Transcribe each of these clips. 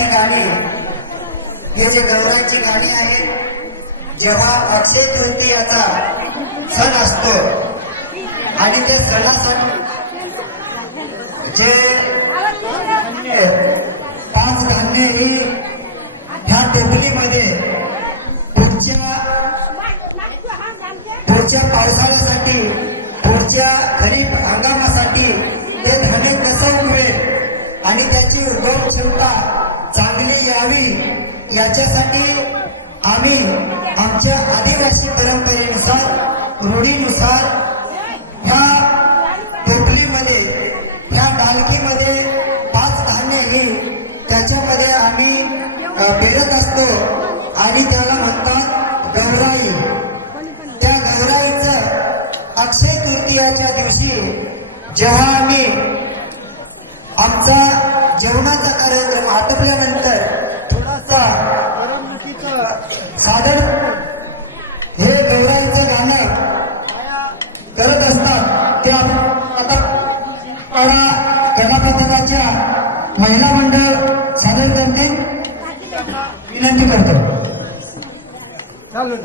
गौराईची गाणी, हे जे गौराईची गाणी आहेत, जेव्हा अक्षय तृतीयाचा सण असतो आणि त्या सणासाठी जे पाच धान्य ही ह्या टेबलीमध्ये पुढच्या पावसाळ्यासाठी, पुढच्या खरीप हंगामासाठी ते धान्य कसं उगवेल आणि त्याची उगवण क्षमता चांगली यावी याच्यासाठी आम्ही आमच्या आदिवासी परंपरेनुसार, रूढीनुसार ह्या टोपलीमध्ये, ह्या डालकीमध्ये पाच धान्य ही त्याच्यामध्ये आम्ही पेरत असतो आणि त्याला म्हणतात गौराई. त्या गौराईचं अक्षय तृतीयाच्या दिवशी जेव्हा आम्ही आमचा जेवणाचा कार्यक्रम आटोपल्यानंतर थोडासा सादर हे गौराईचं गाणं करत असतात. ते आता कला पथकाच्या महिला मंडळ सादर करतील, विनंती करतो. चालू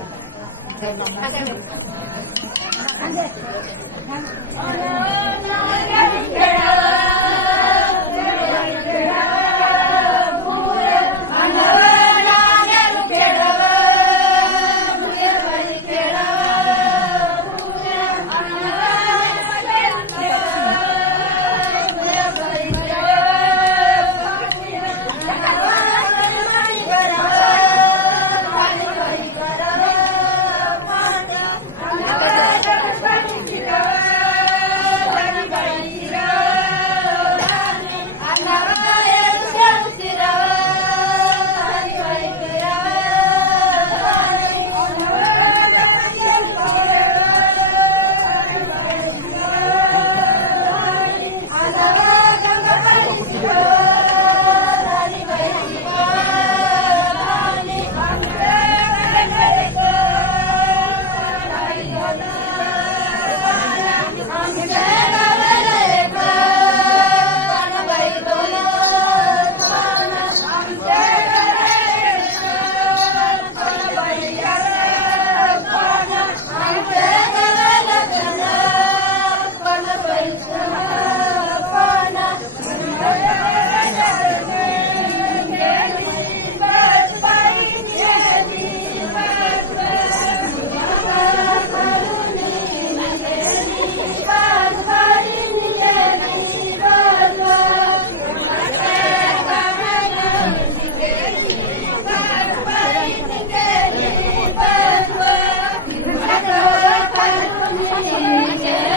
Yeah.